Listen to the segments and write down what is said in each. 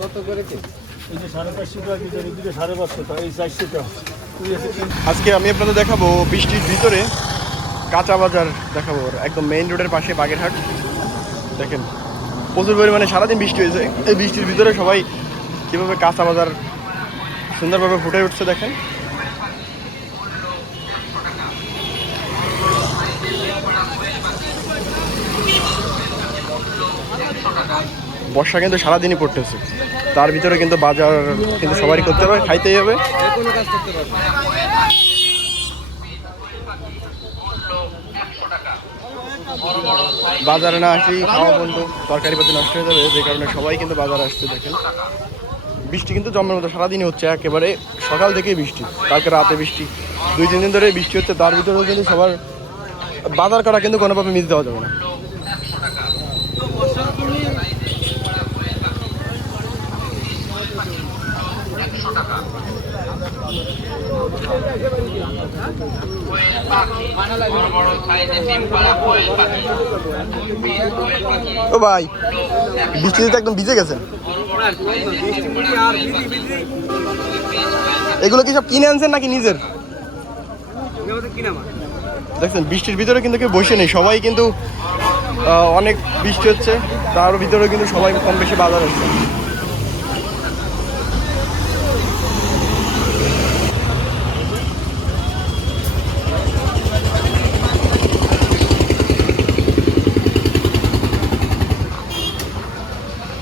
কত করেছে? আজকে আমি আপনাদের দেখাবো বৃষ্টির ভিতরে কাঁচা বাজার দেখাবো, একদম মেইন রোডের পাশে বাগেরহাট। দেখেন প্রচুর পরিমাণে সারাদিন বৃষ্টি হয়েছে, এই বৃষ্টির ভিতরে সবাই কীভাবে কাঁচা বাজার সুন্দরভাবে ফুটে উঠছে দেখেন। বর্ষা কিন্তু সারাদিনই পড়তেছে, তার ভিতরে কিন্তু বাজার কিন্তু সবারই করতে হবে, খাইতেই হবে। বাজারে না আসি খাওয়া বন্ধ, তরকারি পাতি নষ্ট হয়ে যাবে, যে কারণে সবাই কিন্তু বাজারে আসছে। দেখেন বৃষ্টি কিন্তু জন্মের মতো সারাদিনই হচ্ছে, একেবারে সকাল থেকেই বৃষ্টি, কালকে রাতে বৃষ্টি, 2-3 দিন ধরে বৃষ্টি হচ্ছে। তার ভিতরেও কিন্তু সবার বাজার করা কিন্তু কোনোভাবে মিস দেওয়া যাবে না। ও ভাই বৃষ্টিতে একদম ভিজে গেছেন। এগুলো কি সব কিনে আনছেন নাকি নিজের? দেখছেন বৃষ্টির ভিতরে কিন্তু কেউ বসে নেই, সবাই কিন্তু অনেক বৃষ্টি হচ্ছে, তার ভিতরেও কিন্তু সবাই কম বেশি বাজার আসছে।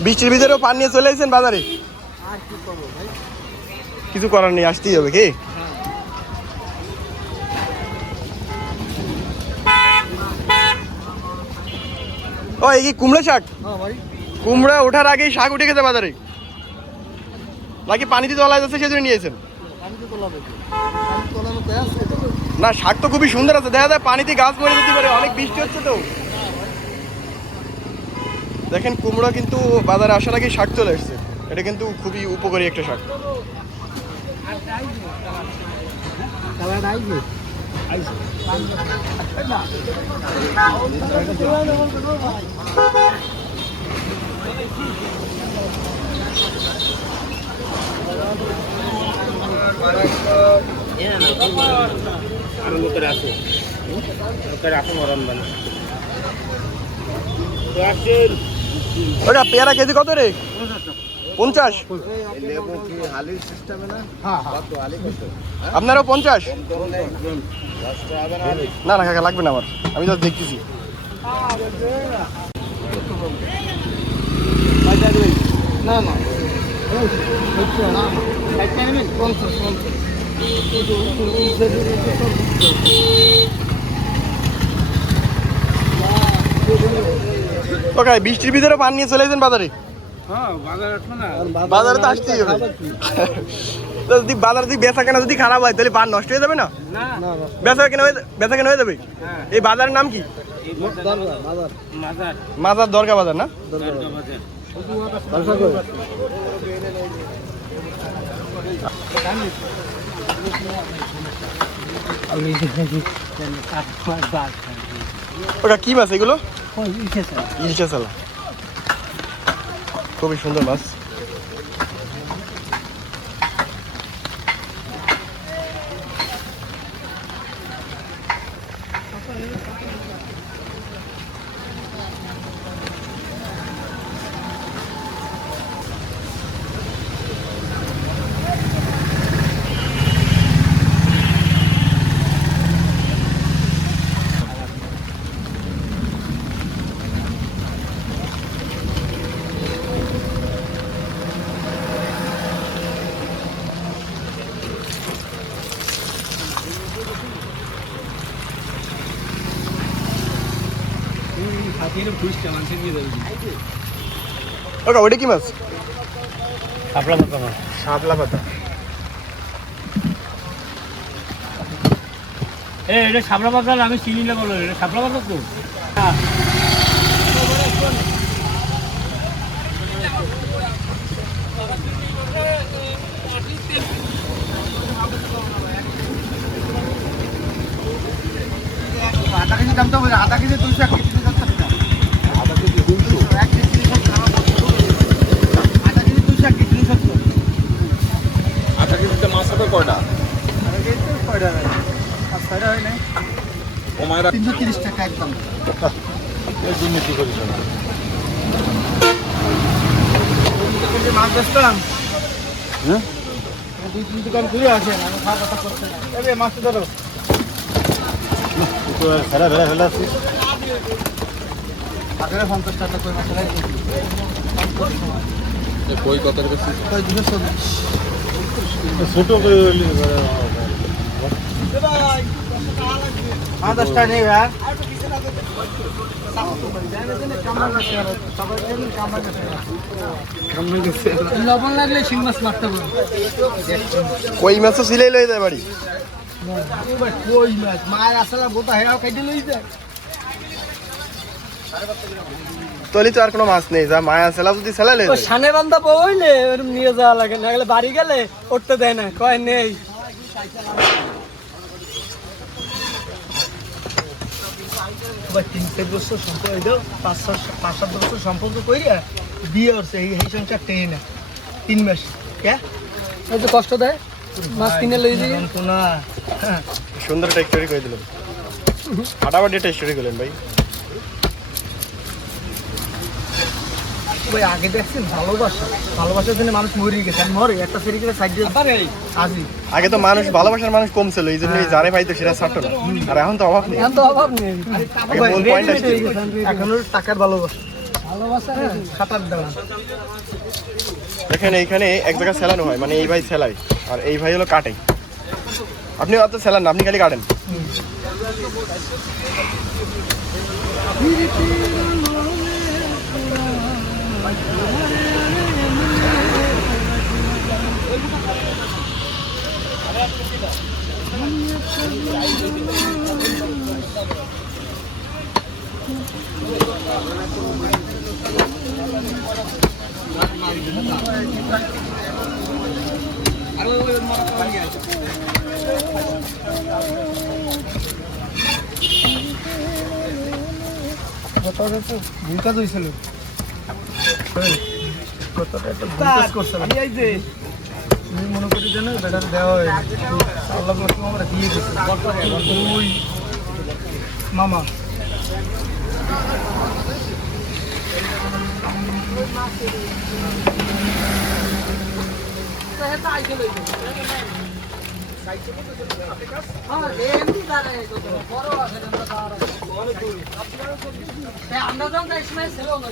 বৃষ্টির ভিতরেও পান নিয়ে চলে এসেছেন বাজারে, কিছু করার নেই, আসতেই হবে। কি ও এই কি কুমড়া শাক? কুমড়া ওঠার আগেই শাক উঠে গেছে বাজারে, নাকি পানিতে তোলা যাচ্ছে সেজন্য নিয়েছেন? না শাক তো খুবই সুন্দর আছে, দেখা যায় পানিতে গাছ মরে যেতে পারে, অনেক বৃষ্টি হচ্ছে তো। দেখেন কুমড়া কিন্তু বাজারে আসার আগেই শাক চলে এসছে, এটা কিন্তু খুবই উপকারী একটা শাক। ওটা পেয়ারা কেজি কত রে? 50। আপনারও 50? না না কাকা লাগবে না আমার, আমি তো দেখতেছি। ওকে বৃষ্টির ভিতরে পান নিয়ে চলে এসেছেন বাজারে? বাজারে তো আসতেই হবে। যদি বাজারে যদি বেচা কেনা যদি খারাপ হয় তাহলে পান নষ্ট হয়ে যাবে না? বেচা কেনা হয়ে যাবে। এই বাজারের নাম কি? মাজার দরগা বাজার না? ওটা কি মাছ এগুলো? ইলিশা চালা, খুবই সুন্দর মাছ। ওটা ওটা কি মাছ? শাপলা পাতা। শাপলা পাতা, এটা শাপলা পাতা আমি চিনি না, বলো এটা শাপলা পাতা তো। আধা কেজি দাম তো বলে, আধা কেজি 200, 1 কেজি 270 আধা কেজি 200। 1 কেজি 270 আধা কেজি 200, 1 কেজি 270 আধা কেজিতে মাছ হবে কয়টা? আধা কেজি তো কয়টা হয়? 5-6টা হয় নাই। ও মায়েরা 330 টাকা একদম। এই দুর্নীতি করিস না। যে মাছ বেচতাম, হ্যাঁ 2-3 দোকান ঘুরে আসেন, আমি খাওয়া কথা করতে না। এবে মাছটা ধরো। তো সারা বেলা ফেলা আছিস। আগে 50 টাকা কই মাছ রাখি। কই কত বেশি? কই 240। ছোট করে হ্যাঁ 10 টাকা নেই ভাই। লবণ লাগলে শিং মাছ মারতে পারবো। কই মাছও সিলাই লয়ে যায় বাড়ি। কই মাছ মায়ের আসলা বোতা হেরাও কেটে লই যায়। তলি তো আর কোনো মাছ নেই, যা মায়া সেলা যদি সেলা লয়ে যায়। সানে বান্ধা বইলে ওরম নিয়ে যাওয়া লাগে না, গেলে বাড়ি গেলে উঠতে দেয় না, কয় নেই। ভাই 3-4 বছর সম্পর্ক হইলো, 5-7 বছর সম্পর্ক কইরা বিয়ে হচ্ছে, এই সংসার টেনে না 3 মাস। কে এই যে কষ্ট দেয় মাছ কিনে লই দিই। না সুন্দর একটা স্টোরি কই দিলেন। ফাটাফাটি একটা স্টোরি করলেন ভাই। ভাই আগে দেখছেন ভালোবাসার জন্য মানুষ মরে গেছে, আর মরে একটা সেরি করে সাইড দিয়ে আজি। আগে তো মানুষ ভালোবাসার মানুষ কমছিল, এই জন্যই যারে পাইতো সেটা ছাড়তো না। আর এখন তো অভাব নেই। এখন তো অভাব নেই, আগে মূল পয়েন্ট আসছে। এখন টাকার ভালোবাসা, ভালোবাসা নেই। খাতার দেওয়া। দেখেন এইখানে এক জায়গায় সেলানো হয়, মানে এই ভাই সেলাই আর এই ভাই হলো কাটে। আপনি অত সেলান না, আপনি খালি কাটেন। ভুল কাজ হয়েছিল, কতটা একটা ভুল কাজ করছিলাম। আমি মনে করি যেন বেটার দেওয়া হয় আল্লাহ আমরা দিয়ে দিচ্ছি। ওই মামা আমরা যখন এক সময় ছিল না।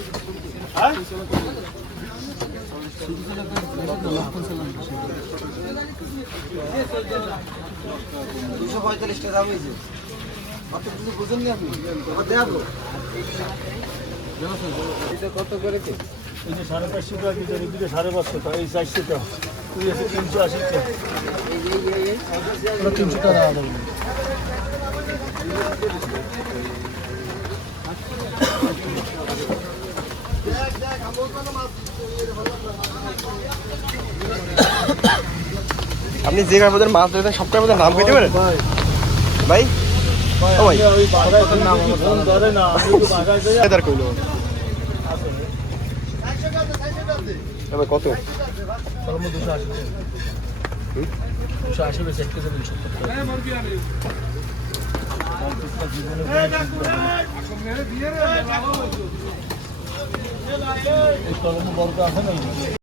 কত করেছে? এই যে 550 টাকা দিতে, এদিকে 550 টাকা, এই 400 টাকা, তুই আছে 380 টাকা। 300 টাকা দেওয়া যাবে। আপনি যে কাপড়ের মাছ ধরেছেন সব কাপড়ের নাম কইতে পারেন ভাই? ও ভাই ওই বাগায় তো নাম ফোন ধরে না, আমি তো বাগায় যাই। এদার কইলো এবার কত? সর্ব 280 280 বেশি এক কেজি 70 টাকা। এই কলম বলতে আছে না।